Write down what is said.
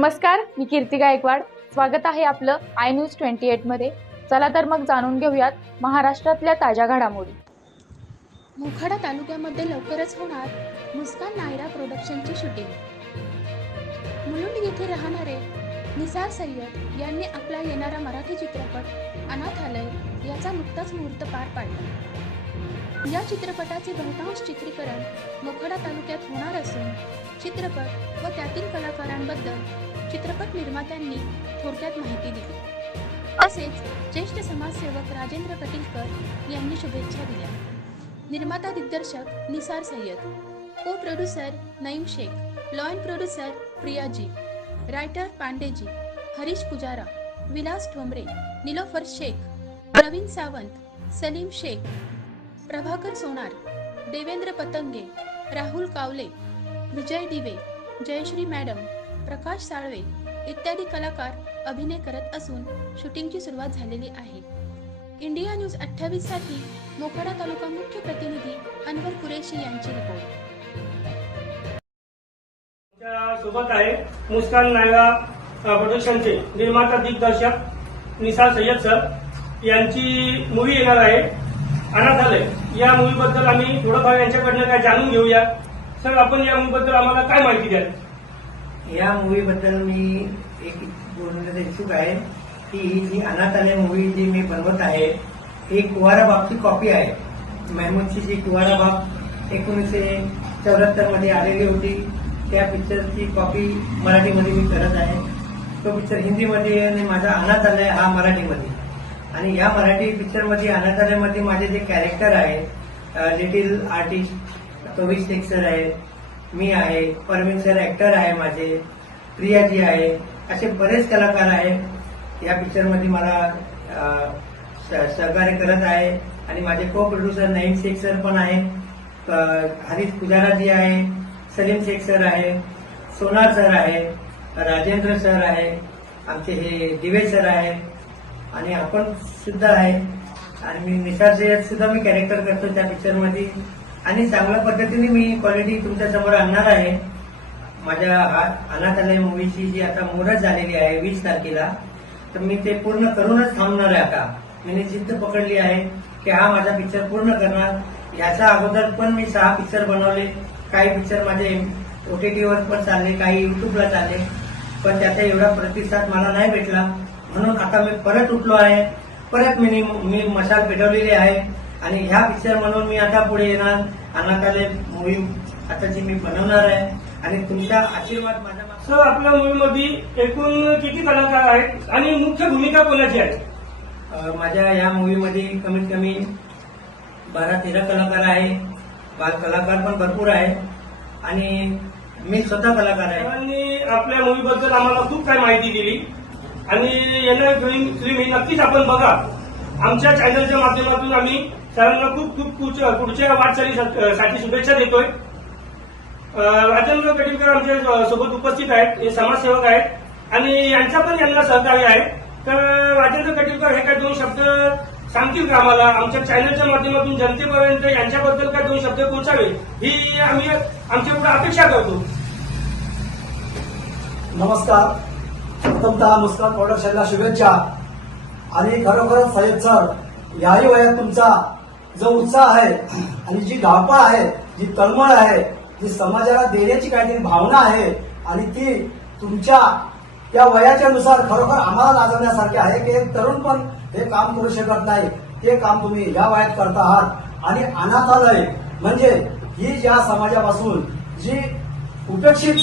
नमस्कार, मी कीर्ती गायकवाड. स्वागत आहे आपलं आय न्यूज 28 मध्ये. चला तर मग जाणून घेऊयात महाराष्ट्रातल्या ताज्या घडामोडी. मोखाडा तालुक्यामध्ये लवकरच होणार मुस्कान नायरा प्रोडक्शनची शूटिंग. मुलुंड येथे राहणारे निसार सय्यद यांनी आपला येणारा मराठी चित्रपट अनाथालय याचा नुकताच मुहूर्त पार पाडला. या चित्रपटाचे बहुतांश चित्रीकरण मोखाडा तालुक्यात होणार असून चित्रपट व त्यातील कलाकारांबद्दल चित्रपट निर्मात्यांनी थोडक्यात माहिती दिली. तसेच ज्येष्ठ समाजसेवक राजेंद्र कटिलकर यांनी शुभेच्छा दिल्या. निर्माता दिग्दर्शक Nisar Sayyed, co producer Naeem Shaikh, line producer Priyaji, writer Pandeji, Harish Pujara, Vilas Thombre, Nilofar Shaikh, Pravin Sawant, Salim Shaikh, Prabhakar Sonar, Devendra Patange, Rahul Kawale, Vijay Dive, Jayashree madam, प्रकाश साळवे इत्यादी कलाकार अभिनय करत असून शूटिंगची सुरुवात झालेली आहे. इंडिया न्यूज 28 साठी मोखाडा तालुका मुख्य प्रतिनिधी अनवर कुरेशी यांची रिपोर्ट. सोबत आहे मुस्कान नायरा प्रोडक्शनचे निर्माता दिग्दर्शक निसार सय्यद सर यांची मूवी येणार आहे अनाथालय. या मूवीबद्दल आम्ही थोडंफार यांच्याकडनं काय जाणून घेऊया. सर, आपण या मूवीबद्दल आम्हाला काय माहिती द्याल? या मूवीबद्दल मी एक बोलण्याचा इच्छुक आहे की ही जी अनाथालय मूवी जी मी बनवत आहे ही कुवारा बापची कॉपी आहे. महमूदची जी कुवारा बाप 1974 मध्ये आलेली होती त्या पिक्चरची कॉपी मराठीमध्ये मी करत आहे. तो पिक्चर हिंदीमध्ये आणि माझा अनाथालय हा मराठीमध्ये. आणि या मराठी पिक्चरमध्ये अनाथालयमध्ये माझे जे कॅरेक्टर आहे लिटिल आर्टिस्ट तोविश शेख सर आहे, मी आहे, परवीन सर ऍक्टर आहे, माझे प्रियाजी आहे, असे बरेच कलाकार आहेत या पिक्चरमध्ये मला सहकार्य करत आहे. आणि माझे को प्रोड्युसर नईम शेख सर पण आहे, हरीश पुजाराजी आहे, सलीम शेख सर आहे, सोनार सर आहे, राजेंद्र सर आहे, आमचे हे दिवे सर आहे आणि आपण सुद्धा आहे. आणि मी निसार सय्यद सुद्धा मी कॅरेक्टर करतो त्या पिक्चरमध्ये. आणि चांगल्या पद्धतीने मी क्वालिटी तुमच्या समोर आणणार आहे. माझ्या अनाथालय मूवीची जी आता मुहूर्त झालेली आहे 20 तारखेला, तर मी ते पूर्ण करूनच थांबणार आहे. आता मी जिद्द पकडली आहे की हा माझा पिक्चर पूर्ण करणार. याचा अगोदर पण मी 6 पिक्चर बनवले. काही पिक्चर माझे OTTवर पण चालले, काही युट्यूबला चालले, पण त्याचा एवढा प्रतिसाद मला नाही भेटला. म्हणून आता मी परत उठलो आहे. परत मी मशाल पेटवलेली आहे आणि ह्या पिक्चर म्हणून मी आता पुढे येणार. अनाथालय मूवी आताची मी बनवणार आहे आणि तुमचा आशीर्वाद माझ्या. सर, आपल्या मूवीमध्ये एकूण किती कलाकार आहेत आणि मुख्य भूमिका कोणाची आहे? माझ्या या मूवीमध्ये कमीत कमी 12-13 कलाकार आहे. बाल कलाकार पण भरपूर आहे आणि मी स्वतः कलाकार आहे. आणि आपल्या मूवीबद्दल आम्हाला खूप काही माहिती दिली आणि येणारी फिल्म ही नक्कीच आपण बघा. आमच्या चॅनलच्या माध्यमातून आम्ही सरांना खूप पुढच्या वाटचालीसाठी शुभेच्छा देतोय. राजेंद्र कटिलकर आमच्या सोबत उपस्थित आहेत, हे समाजसेवक आहेत आणि यांचा पण यांना सहकार्य आहे. तर राजेंद्र कटिलकर हे काय 2 शब्द सांगतील का आम्हाला आमच्या चॅनलच्या माध्यमातून जनतेपर्यंत यांच्याबद्दल काय 2 शब्द पोहोचावे ही आम्ही आमच्या पुढे अपेक्षा करतो. नमस्कार. प्रथमतः मुस्कान प्रोडक्शनला शुभेच्छा. आणि खरोखरच सय्यद सर, याही वयात तुमचा जो उत्साह आहे आणि जी धावपळ आहे, जी तळमळ आहे, जी समाजाला देण्याची काहीतरी भावना आहे आणि ती तुमच्या त्या वयाच्या नुसार खरोखर आम्हाला लाजवण्यासारखे आहे की एक तरुण पण हे काम करू शकत नाही. ते काम तुम्ही या वयात करता आहात. आणि अनाथालय म्हणजे ही ज्या समाजापासून जी उपेक्षित